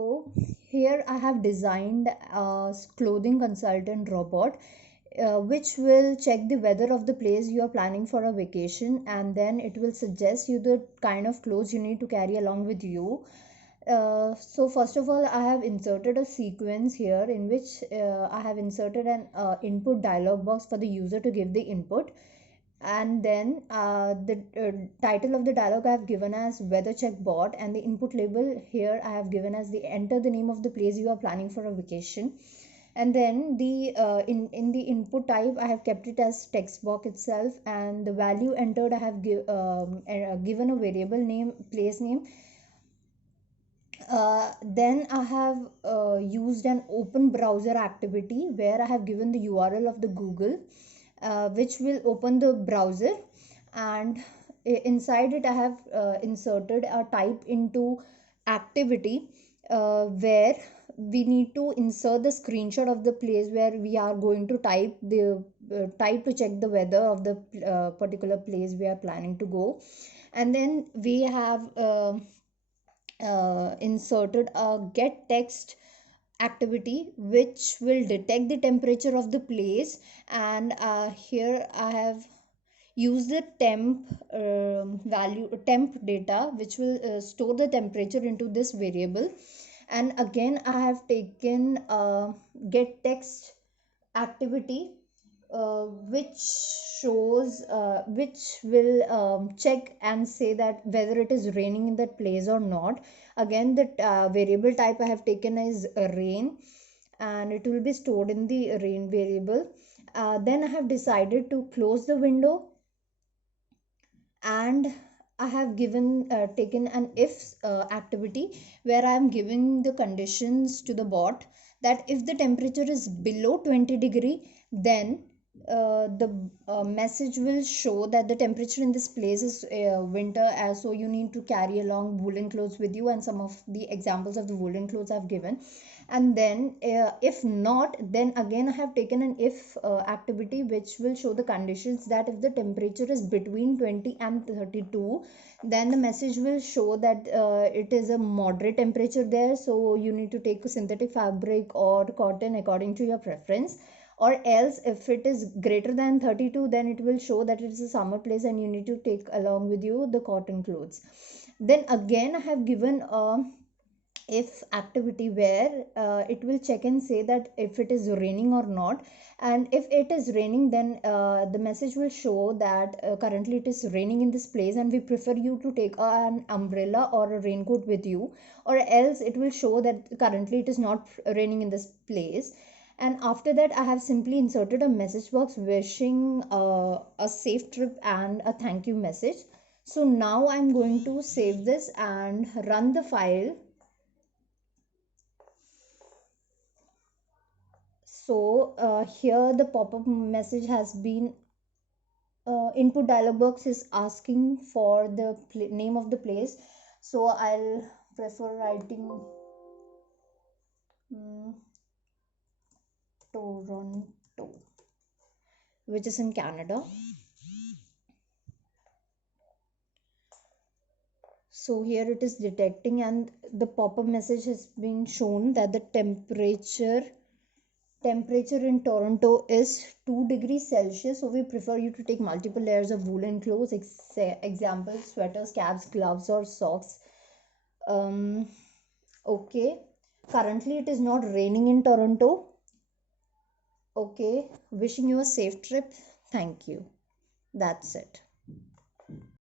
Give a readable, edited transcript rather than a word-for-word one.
So here I have designed a clothing consultant robot, which will check the weather of the place you are planning for a vacation, and then it will suggest you the kind of clothes you need to carry along with you. So first of all, I have inserted a sequence here in which I have inserted an input dialog box for the user to give the input, and then the title of the dialog I have given as weather check bot, and the input label here I have given as the enter the name of the place you are planning for a vacation. And then the in the input type I have kept it as text box itself, and the value entered I have given a variable name, place name. Then I have used an open browser activity where I have given the URL of the Google, which will open the browser, and inside it I have inserted a type into activity, where we need to insert the screenshot of the place where we are going to type to check the weather of the particular place we are planning to go. And then we have inserted a get text activity which will detect the temperature of the place, and here I have used the temp data which will store the temperature into this variable. And again I have taken get text activity, which shows which will check and say that whether it is raining in that place or not. Again, the variable type I have taken is rain, and it will be stored in the rain variable. Then I have decided to close the window, and I have given taken an if activity where I am giving the conditions to the bot that if the temperature is below 20 degree, then the message will show that the temperature in this place is winter, as so you need to carry along woolen clothes with you, and some of the examples of the woolen clothes I've given. And then if not, then again I have taken an if activity which will show the conditions that if the temperature is between 20 and 32, then the message will show that it is a moderate temperature there, so you need to take a synthetic fabric or cotton according to your preference. Or else if it is greater than 32, then it will show that it is a summer place and you need to take along with you the cotton clothes. Then again I have given a if activity where it will check and say that if it is raining or not. And if it is raining, then the message will show that currently it is raining in this place and we prefer you to take an umbrella or a raincoat with you. Or else it will show that currently it is not raining in this place. And after that I have simply inserted a message box wishing a safe trip and a thank you message. So now I'm going to save this and run the file. So here the pop-up message has been input dialog box is asking for the name of the place. So I'll prefer writing mm, Toronto, which is in Canada. So here it is detecting, and the pop-up message has been shown that the temperature in Toronto is 2 degrees Celsius. So we prefer you to take multiple layers of woolen clothes, example sweaters, caps, gloves, or socks. Okay, currently it is not raining in Toronto. Okay, wishing you a safe trip. Thank you. That's it.